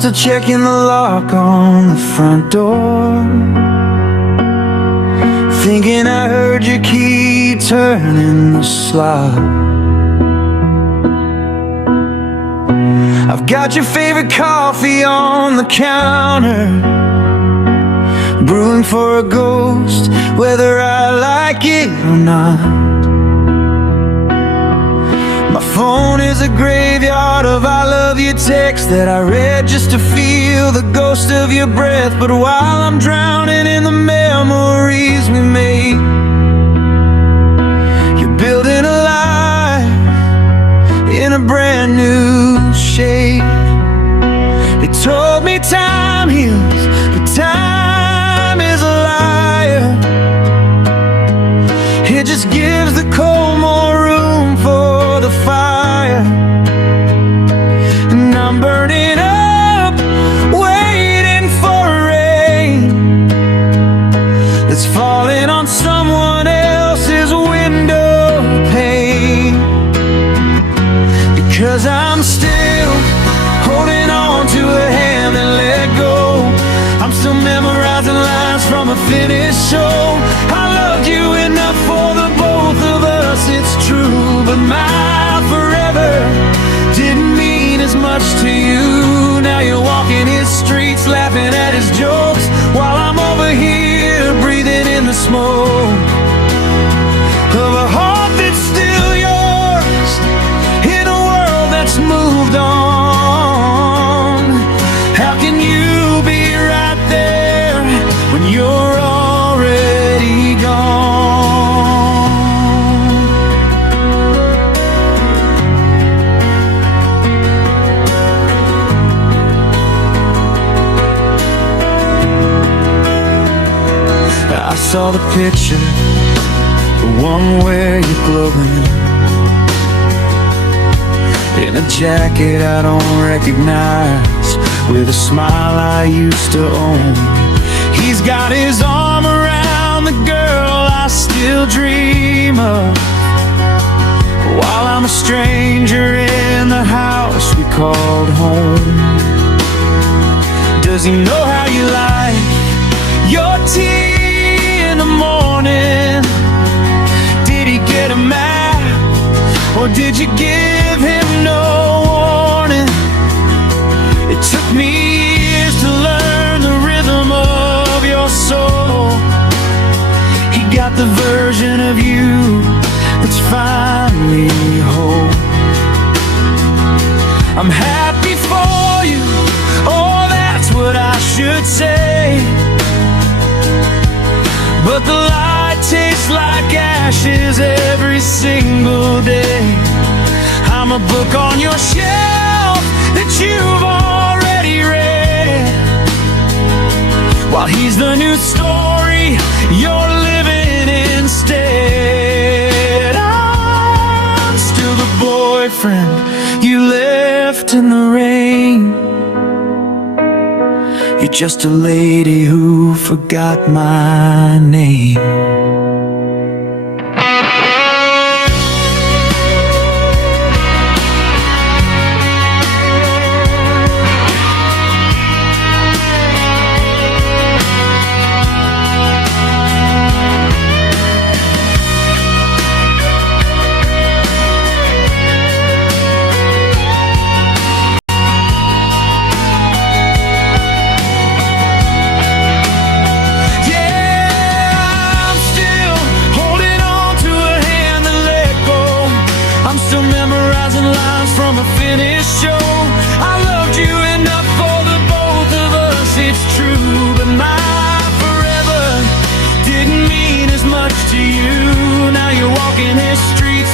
still checking the lock on the front door, thinking I heard your key turning the slot. I've got your favorite coffee on the counter, brewing for a ghost, whether I like it or not. My phone is a graveyard of I love you texts that I read just to feel the ghost of your breath. But while I'm drowning in the memories we made, you're building a life in a brand new shape. They told me time heals, but time is a liar. It just gives the cold more room for the fire. And I'm burning up, waiting for rain that's falling on someone else's window pane. Because I'm still holding on to a hand that let go. I'm still memorizing lines from a finished show. I loved you enough for the both of us, it's true. But my forever didn't mean as much to you. Now you're walking his streets, laughing at his jokes, while I'm over here breathing in the smoke of a heart that's still yours in a world that's moved on. How can you be right there when you're already gone? I saw the picture, the one where you're glowing in a jacket I don't recognize, with a smile I used to own. He's got his arm around the girl I still dream of, while I'm a stranger in the house we called home. Does he know how you like your tea in the morning? Did he get a map, or did you give him no warning? It took me years to learn the rhythm of your soul. He got the version of you that's finally whole. I'm happy for you, oh that's what I should say. But the light tastes like ashes every single day. I'm a book on your shelf that you've already read, while he's the new story you're living instead. I'm still the boyfriend you left in the rain. You're just a lady who forgot my name.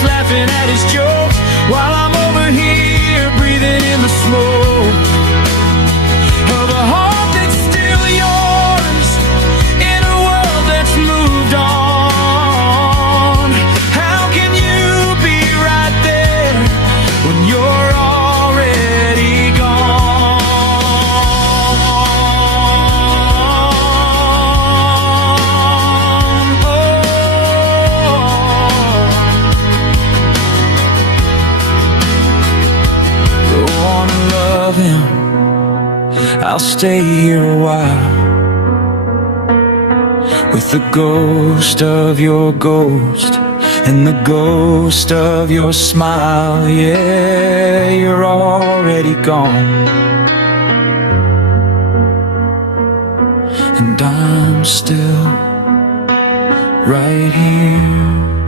Laughing at his jokes, while I'm over here breathing in the smoke of a heart that's still yours in a world that's moved on. How can you be right there when you're already I'll stay here a while, with the ghost of your ghost and the ghost of your smile. Yeah, you're already gone, and I'm still right here.